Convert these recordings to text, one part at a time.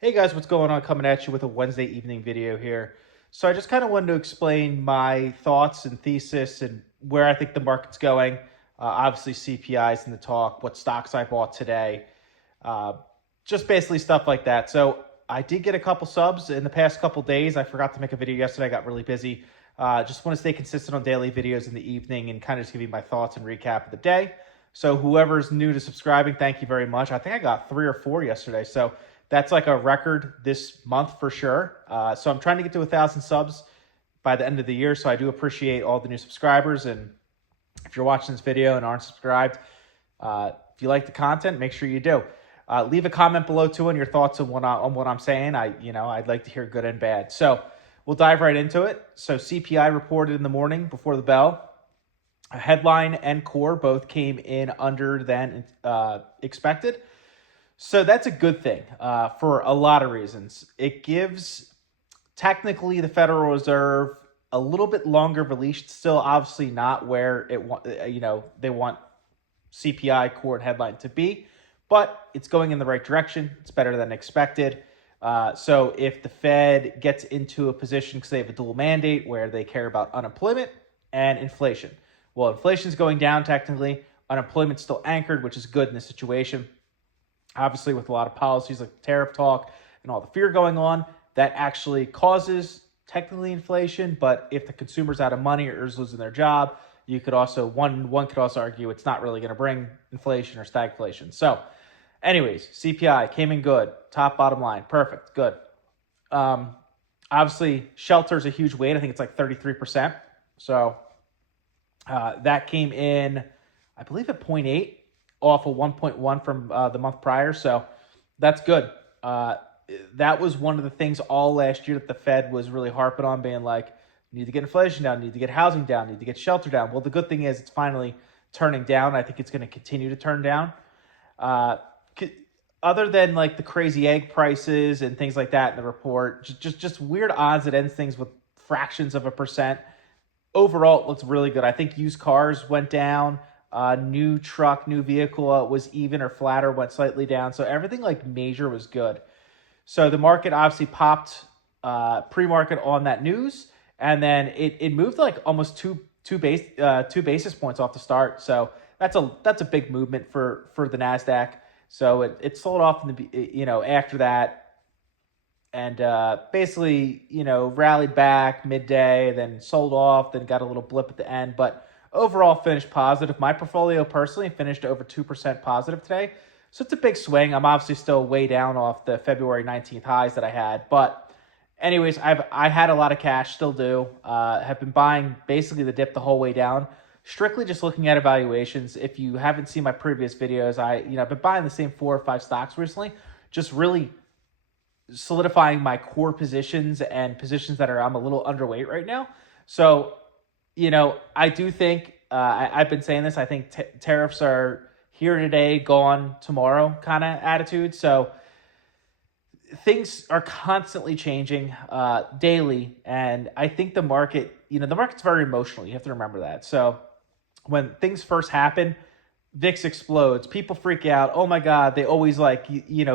Hey guys, what's going on? Coming at you with a Wednesday evening video here. So I just kind of wanted to explain my thoughts and thesis and where I think the market's going. Obviously, CPIs in the talk, what stocks I bought today, uh, just basically stuff like that. So I did get a couple subs in the past couple days. I forgot to make a video yesterday. I got really busy. Just want to stay consistent on daily videos in the evening and kind of just give you my thoughts and recap of the day. So whoever's new to subscribing, thank you very much. I think I got 3 or 4 yesterday. So that's like a record this month for sure. So I'm trying to get to 1,000 subs by the end of the year. So I do appreciate all the new subscribers. And if you're watching this video and aren't subscribed, if you like the content, make sure you do. Leave a comment below too on your thoughts on what I'm saying. I'd like to hear good and bad. So we'll dive right into it. So CPI reported in the morning before the bell. A headline and core both came in under than expected. So that's a good thing for a lot of reasons. It gives technically the Federal Reserve a little bit longer of a leash. Still, obviously not where they want CPI core headline to be, but it's going in the right direction. It's better than expected. So if the Fed gets into a position because they have a dual mandate where they care about unemployment and inflation, well, inflation's going down technically. Unemployment's still anchored, which is good in this situation. Obviously, with a lot of policies like tariff talk and all the fear going on, that actually causes technically inflation. But if the consumer's out of money or is losing their job, you could also one could also argue it's not really going to bring inflation or stagflation. So, anyways, CPI came in good, top bottom line, perfect, good. Obviously, shelter is a huge weight. I think it's like 33%. So that came in, I believe, at 0.8 off of 1.1 from the month prior. So that's good. That was one of the things all last year that the Fed was really harping on, being like, need to get inflation down, need to get housing down, need to get shelter down. Well, the good thing is it's finally turning down. I think it's going to continue to turn down. Other than like the crazy egg prices and things like that in the report, just weird odds that ends things with fractions of a percent. Overall, it looks really good. I think used cars went down. New truck, new vehicle was even or flatter, went slightly down. So everything like major was good. So the market obviously popped pre-market on that news, and then it moved like almost two basis points off the start. So that's a big movement for the Nasdaq. So it sold off in the after that, and basically rallied back midday, then sold off, then got a little blip at the end, but overall finished positive. My portfolio personally finished over 2% positive today. So it's a big swing. I'm obviously still way down off the February 19th highs that I had. But anyways, I had a lot of cash, still do. Have been buying basically the dip the whole way down. Strictly just looking at evaluations. If you haven't seen my previous videos, I've been buying the same 4 or 5 stocks recently. Just really solidifying my core positions and positions that I'm a little underweight right now. So I do think I've been saying this. I think tariffs are here today, gone tomorrow kind of attitude. So things are constantly changing daily, and I think the market's very emotional. You have to remember that. So when things first happen, VIX explodes. People freak out. Oh my God! They always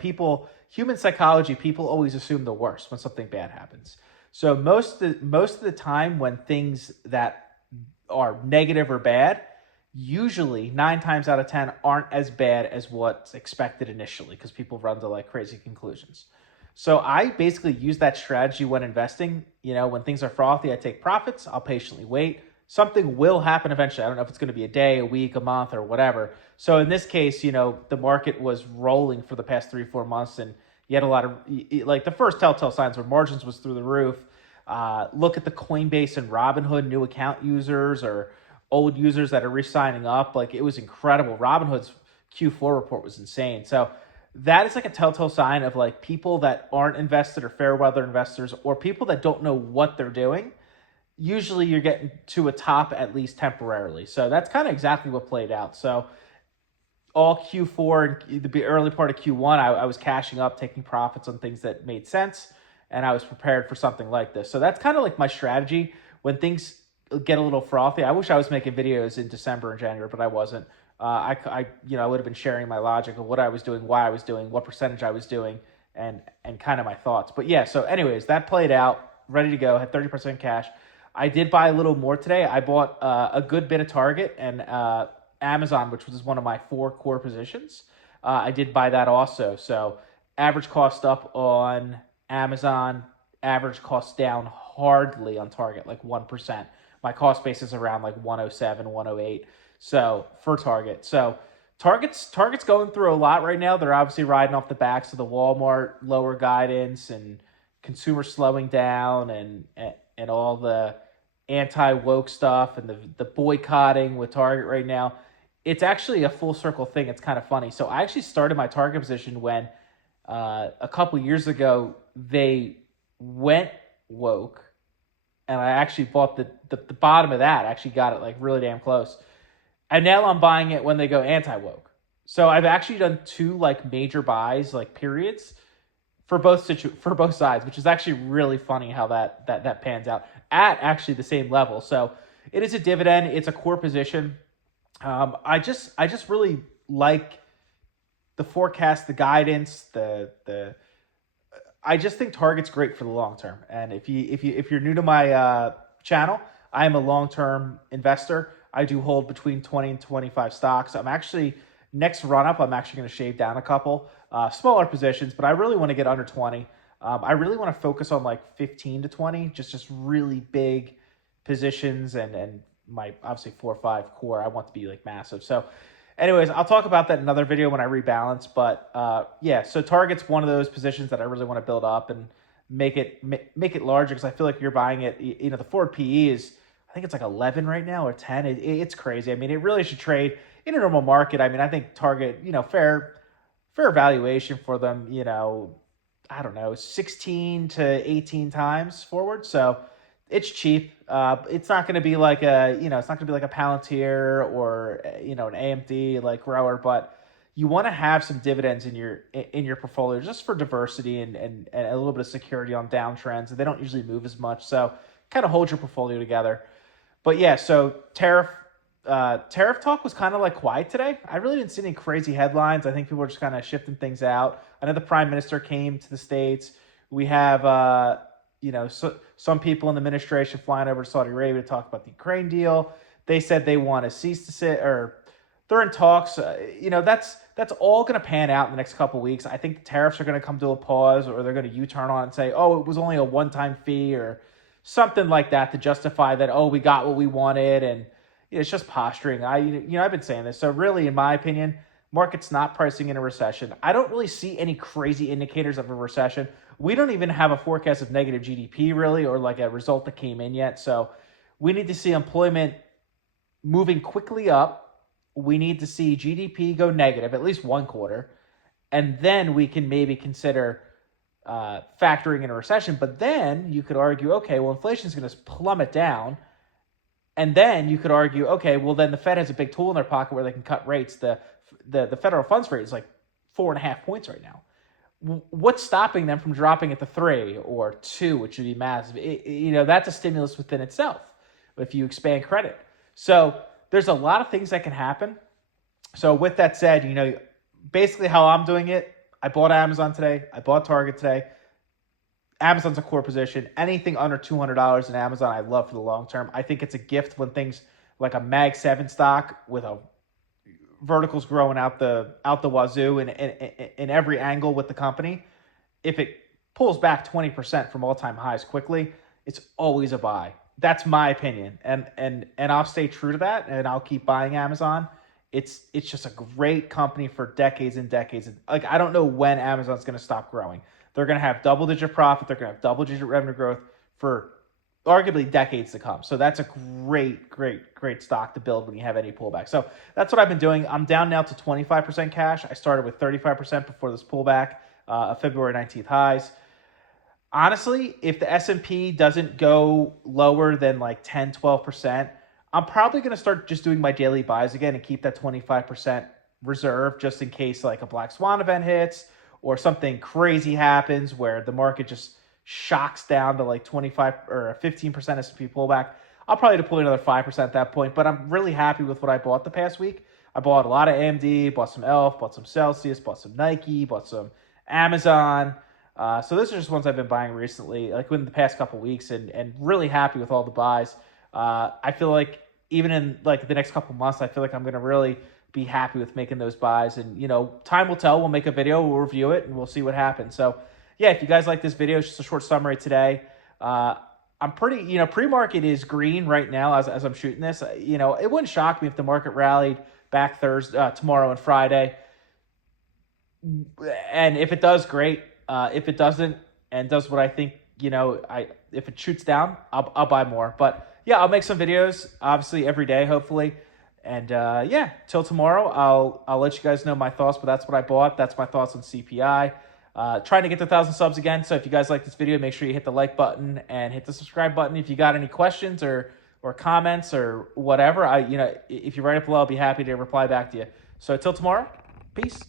people. Human psychology. People always assume the worst when something bad happens. So most of the time when things that are negative or bad, usually 9 times out of 10 aren't as bad as what's expected initially because people run to like crazy conclusions. So I basically use that strategy when investing. When things are frothy, I take profits. I'll patiently wait. Something will happen eventually. I don't know if it's going to be a day, a week, a month, or whatever. So in this case, the market was rolling for the past 3-4 months, and you had a lot of like the first telltale signs where margins was through the roof. Look at the Coinbase and Robinhood new account users or old users that are re-signing up. Like, it was incredible. Robinhood's Q4 report was insane. So that is like a telltale sign of like people that aren't invested or fair weather investors or people that don't know what they're doing. Usually you're getting to a top at least temporarily. So that's kind of exactly what played out. So all Q4 and the early part of Q1, I was cashing up, taking profits on things that made sense, and I was prepared for something like this. So that's kind of like my strategy when things get a little frothy. I wish I was making videos in December and January, but I wasn't. I would have been sharing my logic of what I was doing, why I was doing, what percentage I was doing, and kind of my thoughts. But yeah, so anyways, that played out, ready to go, had 30% cash. I did buy a little more today. I bought a good bit of Target and Amazon, which was one of my 4 core positions. I did buy that also. So average cost up on Amazon, average cost down hardly on Target, like 1%. My cost base is around like 107, 108. So for Target. So Target's going through a lot right now. They're obviously riding off the backs of the Walmart lower guidance and consumer slowing down and all the anti-woke stuff and the boycotting with Target right now. It's actually a full circle thing. It's kind of funny. So I actually started my Target position when a couple years ago they went woke, and I actually bought the bottom of that. I actually got it like really damn close. And now I'm buying it when they go anti-woke. So I've actually done 2 like major buys, like periods, for both sides, which is actually really funny how that pans out at actually the same level. So it is a dividend. It's a core position. I just really like the forecast, the guidance, I just think Target's great for the long term. And if you're new to my channel, I am a long-term investor. I do hold between 20 and 25 stocks. I'm actually, next run-up, I'm actually going to shave down a couple smaller positions, but I really want to get under 20. I really want to focus on like 15 to 20, just really big positions, and my obviously 4 or 5 core, I want to be like massive. So anyways, I'll talk about that in another video when I rebalance. But yeah, so Target's one of those positions that I really want to build up and make it larger, because I feel like you're buying it. You know, the forward PE is, I think it's like 11 right now or 10. It's crazy. I mean, it really should trade in a normal market. I mean, I think Target, you know, fair valuation for them, you know, I don't know, 16 to 18 times forward. So it's cheap. It's not going to be like it's not going to be like a Palantir or, you know, an AMD like grower, but you want to have some dividends in your portfolio just for diversity and a little bit of security on downtrends. They don't usually move as much. So kind of hold your portfolio together. But yeah, so tariff talk was kind of like quiet today. I really didn't see any crazy headlines. I think people were just kind of shifting things out. I know the Prime Minister came to the States. We have some people in the administration flying over to Saudi Arabia to talk about the Ukraine deal. They said they want to cease to sit, or they're in talks. That's all going to pan out in the next couple of weeks. I think the tariffs are going to come to a pause, or they're going to U-turn on and say, oh, it was only a one-time fee or something like that to justify that, oh, we got what we wanted. And it's just posturing. I've been saying this. So really, in my opinion, market's not pricing in a recession. I don't really see any crazy indicators of a recession. We don't even have a forecast of negative GDP really, or like a result that came in yet. So we need to see employment moving quickly up. We need to see GDP go negative at least one quarter. And then we can maybe consider factoring in a recession. But then you could argue, okay, well, inflation is going to plummet down. And then you could argue, okay, well, then the Fed has a big tool in their pocket where they can cut rates. The federal funds rate is like 4.5 points right now. What's stopping them from dropping it to 3 or 2, which would be massive? That's a stimulus within itself if you expand credit. So there's a lot of things that can happen. So with that said, basically how I'm doing it, I bought Amazon today. I bought Target today. Amazon's a core position. Anything under $200 in Amazon, I love for the long term. I think it's a gift when things like a Mag 7 stock with a verticals growing out the wazoo in every angle with the company. If it pulls back 20% from all-time highs quickly, it's always a buy. That's my opinion, and I'll stay true to that, and I'll keep buying Amazon. It's just a great company for decades and decades. Like, I don't know when Amazon's going to stop growing. They're going to have double-digit profit. They're going to have double-digit revenue growth for arguably decades to come. So that's a great stock to build when you have any pullback. So that's what I've been doing. I'm down now to 25% cash. I started with 35% before this pullback of February 19th highs. Honestly, if the S&P doesn't go lower than like 10, 12%, I'm probably going to start just doing my daily buys again and keep that 25% reserve just in case like a black swan event hits or something crazy happens where the market just shocks down to like 25 or 15% S&P pullback. I'll probably deploy another 5% at that point, but I'm really happy with what I bought the past week. I bought a lot of AMD, bought some ELF, bought some Celsius, bought some Nike, bought some Amazon. So those are just ones I've been buying recently, like within the past couple weeks, and really happy with all the buys. I feel like even in like the next couple months, I feel like I'm going to really be happy with making those buys. And, time will tell. We'll make a video, we'll review it, and we'll see what happens. So, yeah, if you guys like this video, it's just a short summary today. I'm pretty, pre-market is green right now as I'm shooting this. It wouldn't shock me if the market rallied back tomorrow and Friday. And if it does, great. If it doesn't and does what I think, if it shoots down, I'll buy more. But yeah, I'll make some videos, obviously every day, hopefully. And yeah, till tomorrow, I'll let you guys know my thoughts. But that's what I bought. That's my thoughts on CPI. Trying to get to 1,000 subs again. So if you guys like this video, make sure you hit the like button and hit the subscribe button. If you got any questions or comments or whatever, if you write it below, I'll be happy to reply back to you. So till tomorrow, peace.